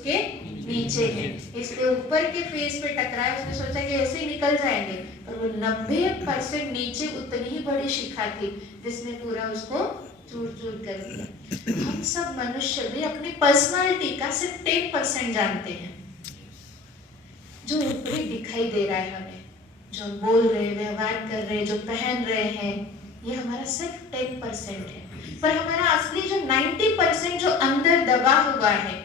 उसके नीचे है, इसलिए ऊपर के फेस पे टकराया, उसने सोचा कि ऐसे ही निकल जाएंगे, पर वो 90% नीचे उतनी ही बड़ी शिखा थी जिसने पूरा उसको चूर चूर कर दिया। हम सब मनुष्य भी अपनी पर्सनालिटी का सिर्फ 10% जानते हैं। जो ऊपरी दिखाई दे रहा है हमें, जो हम बोल रहे हैं, व्यवहार कर रहे हैं, जो पहन रहे हैं, ये हमारा सिर्फ 10% है। पर हमारा असली जो 90% जो अंदर दबा हुआ है,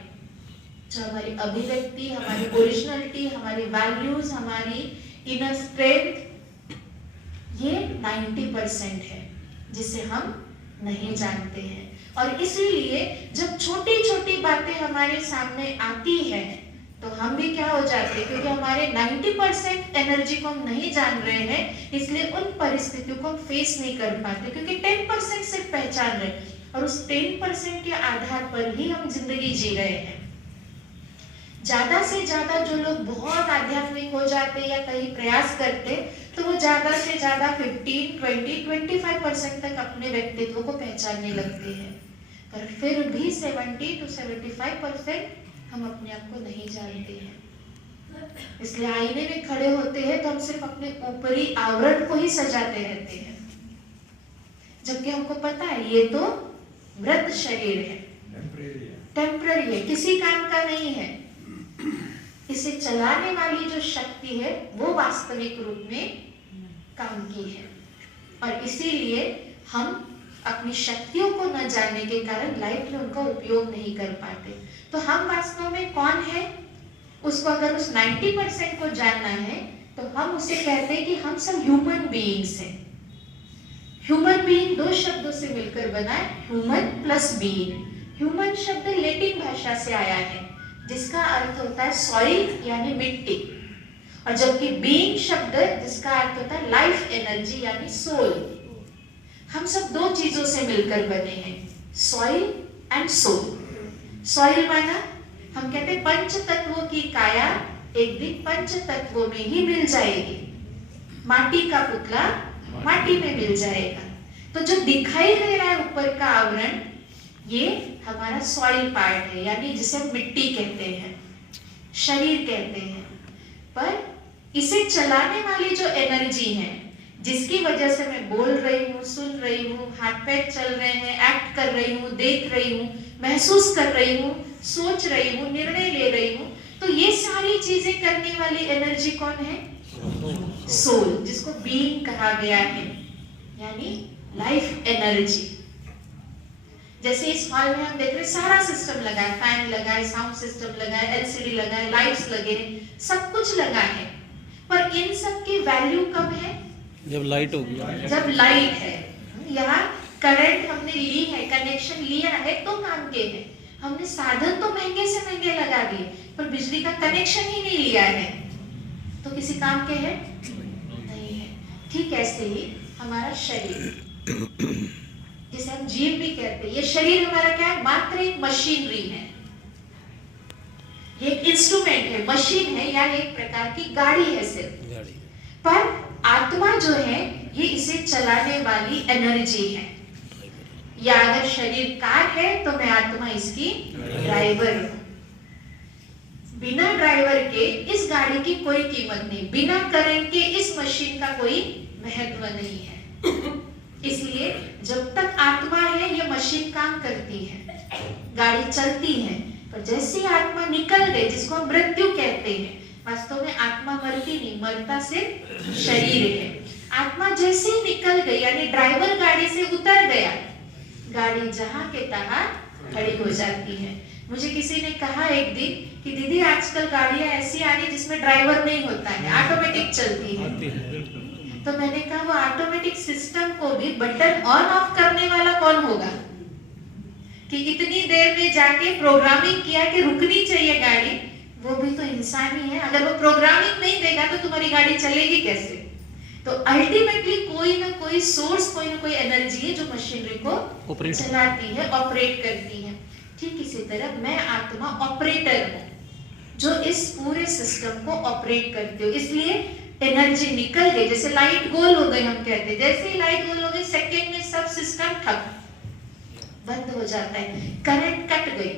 जो हमारी अभिव्यक्ति, हमारी ओरिजिनलिटी, हमारी वैल्यूज, हमारी इनर स्ट्रेंथ, ये 90% है जिसे हम नहीं जानते हैं। और इसीलिए जब छोटी छोटी बातें हमारे सामने आती है तो हम भी क्या हो जाते हैं, क्योंकि हमारे 90% एनर्जी को हम नहीं जान रहे हैं, इसलिए उन परिस्थितियों को हम फेस नहीं कर पाते, क्योंकि 10% सिर्फ पहचान रहे और उस 10% के आधार पर ही हम जिंदगी जी रहे हैं। ज्यादा से ज्यादा जो लोग बहुत आध्यात्मिक हो जाते या कहीं प्रयास करते, तो वो ज्यादा से ज्यादा 15, 20, 25% तक अपने व्यक्तित्व को पहचानने लगते हैं, पर फिर भी 70 to 75% हम अपने आप को नहीं जानते हैं। इसलिए आईने में खड़े होते हैं तो हम सिर्फ अपने ऊपरी आवरण को ही सजाते रहते हैं, जबकि हमको पता है ये तो मृत शरीर है, टेम्पररी है, किसी काम का नहीं है। इसे चलाने वाली जो शक्ति है वो वास्तविक रूप में काम की है, और इसीलिए हम अपनी शक्तियों को न जानने के कारण लाइफ में उनका उपयोग नहीं कर पाते। तो हम वास्तव में कौन है, उसको अगर उस 90% को जानना है तो हम उसे कहते हैं कि हम सब ह्यूमन बीइंग्स हैं। ह्यूमन बीइंग दो शब्दों से मिलकर बना है, ह्यूमन प्लस बीइंग। ह्यूमन शब्द लैटिन भाषा से आया है जिसका अर्थ होता है सॉइल यानी मिट्टी, और जबकि बीइंग शब्द जिसका अर्थ होता है लाइफ एनर्जी यानी सोल। हम सब दो चीजों से मिलकर बने हैं, सॉइल एंड सोल। सॉइल माना हम कहते हैं पंच तत्वों की काया एक दिन पंच तत्वों में ही मिल जाएगी, माटी का पुतला माटी में मिल जाएगा। तो जो दिखाई दे रहा है ऊपर का आवरण, ये हमारा सॉइल पार्ट है, यानी जिसे हम मिट्टी कहते हैं, शरीर कहते हैं। पर इसे चलाने वाली जो एनर्जी है, जिसकी वजह से मैं बोल रही हूँ, सुन रही हूँ, हाथ पैर चल रहे हैं, एक्ट कर रही हूँ, देख रही हूँ, महसूस कर रही हूँ, सोच रही हूँ, निर्णय ले रही हूँ, तो ये सारी चीजें करने वाली एनर्जी कौन है? सोल, जिसको बीइंग कहा गया है, यानी लाइफ एनर्जी। जैसे इस हॉल में हम देख रहे हैं सारा सिस्टम लगा है, फैन लगा है, साउंड सिस्टम लगा है, एलसीडी लगा है, लाइट्स लगे हैं, सब कुछ लगा है, पर इन सब की वैल्यू कब है? जब लाइट होगी, जब लाइट है। यहाँ करंट हमने ली है, कनेक्शन लिया है तो काम के है। हमने साधन तो महंगे से महंगे लगा दिए, पर बिजली का कनेक्शन ही नहीं लिया है, तो किसी काम के है? नहीं है। ठीक ऐसे ही हमारा शरीर, जिसे हम जीव भी कहते हैं, ये शरीर हमारा क्या है? मात्र एक मशीनरी है, ये एक इंस्ट्रूमेंट है, मशीन है, या एक प्रकार की गाड़ी है सिर्फ। पर आत्मा जो है ये इसे चलाने वाली एनर्जी है, या अगर शरीर कार है तो मैं आत्मा इसकी ड्राइवर हूं। बिना ड्राइवर के इस गाड़ी की कोई कीमत नहीं, बिना करंट के इस मशीन का कोई महत्व नहीं है। इसलिए जब तक आत्मा है ये मशीन काम करती है, गाड़ी चलती है, पर जैसे ही आत्मा निकल गई, जिसको हम मृत्यु कहते हैं, वास्तव में आत्मा मरती नहीं, मरता सिर्फ शरीर है। आत्मा जैसे ही निकल गई, यानी ड्राइवर गाड़ी से उतर गया, गाड़ी जहां के तहां खड़ी हो जाती है। मुझे किसी ने कहा एक दिन कि दीदी आजकल गाड़ियां ऐसी आ रही जिसमें ड्राइवर नहीं होता है, ऑटोमेटिक चलती है। तो मैंने कहा वो ऑटोमेटिक सिस्टम को भी बटन ऑन ऑफ करने वाला कौन होगा, कि इतनी देर में जाके प्रोग्रामिंग किया कि रुकनी चाहिए गाड़ी, वो भी तो इंसान ही है। अगर वो प्रोग्रामिंग नहीं देगा तो तुम्हारी गाड़ी चलेगी कैसे? तो अल्टीमेटली कोई ना कोई सोर्स, कोई ना कोई एनर्जी है जो मशीनरी को चलाती है, ऑपरेट करती है। ठीक इसी तरह मैं आत्मा ऑपरेटर हूँ जो इस पूरे सिस्टम को ऑपरेट करती हूँ। इसलिए एनर्जी निकल गई, जैसे लाइट गोल हो गई, हम कहते हैं जैसे ही लाइट गोल हो गई सेकंड में सब सिस्टम ठप बंद हो जाता है, करंट कट गई,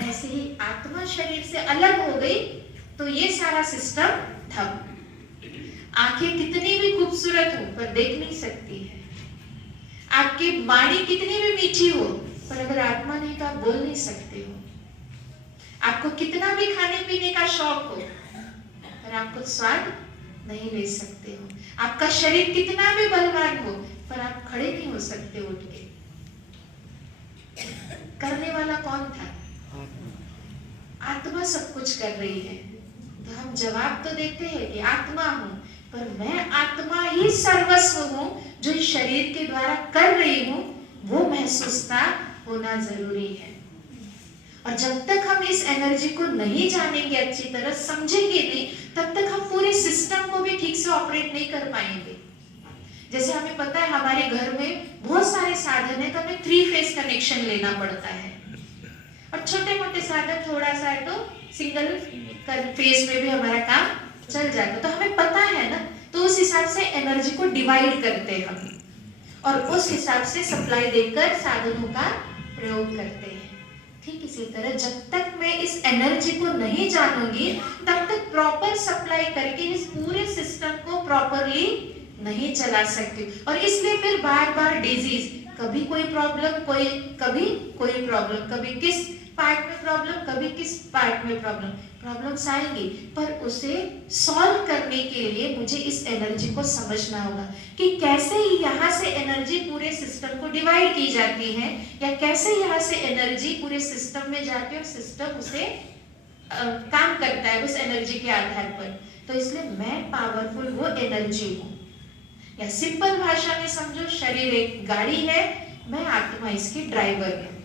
ऐसे ही आत्मा शरीर से अलग हो गई तो ये सारा सिस्टम ठप। आंखें कितनी भी खूबसूरत हो पर देख नहीं सकती है, आपकी वाणी कितनी भी मीठी हो पर अगर आत्मा नहीं तो आप बोल नहीं सकते हो। आपको कितना भी खाने पीने का शौक हो पर आप कुछ स्वाद नहीं ले सकते हो। आपका शरीर कितना भी बलवान हो पर आप खड़े नहीं हो सकते उठ के। करने वाला कौन था? आत्मा सब कुछ कर रही है। तो हम जवाब तो देते हैं कि आत्मा हूं, पर मैं आत्मा ही सर्वस्व हूं जो इस शरीर के द्वारा कर रही हूं, वो महसूसता होना जरूरी है। और जब तक हम इस एनर्जी को नहीं जानेंगे, अच्छी तरह समझेंगे नहीं, तब तक हम पूरे सिस्टम को भी ठीक से ऑपरेट नहीं कर पाएंगे। जैसे हमें पता है हमारे घर में बहुत सारे साधन है तो हमें 3 फेज कनेक्शन लेना पड़ता है, और छोटे मोटे साधन थोड़ा सा है तो सिंगल फेज में भी हमारा काम चल जाता है। तो हमें पता है ना, तो उस हिसाब से एनर्जी को डिवाइड करते हैं हम, और उस हिसाब से सप्लाई देकर साधनों का प्रयोग करते हैं। ठीक इसी तरह जब तक मैं इस एनर्जी को नहीं जानूंगी तब तक प्रॉपर सप्लाई करके इस पूरे सिस्टम को प्रॉपरली नहीं चला सकती, और इसलिए फिर बार बार डिजीज, कभी कोई प्रॉब्लम, कभी कोई प्रॉब्लम, कभी किस पार्ट में प्रॉब्लम, कभी किस पार्ट में प्रॉब्लम्स आएंगी। पर उसे सॉल्व करने के लिए मुझे इस एनर्जी को समझना होगा कि कैसे यहाँ से एनर्जी पूरे सिस्टम को डिवाइड की जाती है, या कैसे यहाँ से एनर्जी पूरे सिस्टम में जाती है और सिस्टम उसे काम करता है उस एनर्जी के आधार पर। तो इसलिए मैं पावरफुल वो एनर्जी हूँ, या सिंपल भाषा में समझो, शरीर एक गाड़ी है, मैं आत्मा इसकी ड्राइवर हूँ।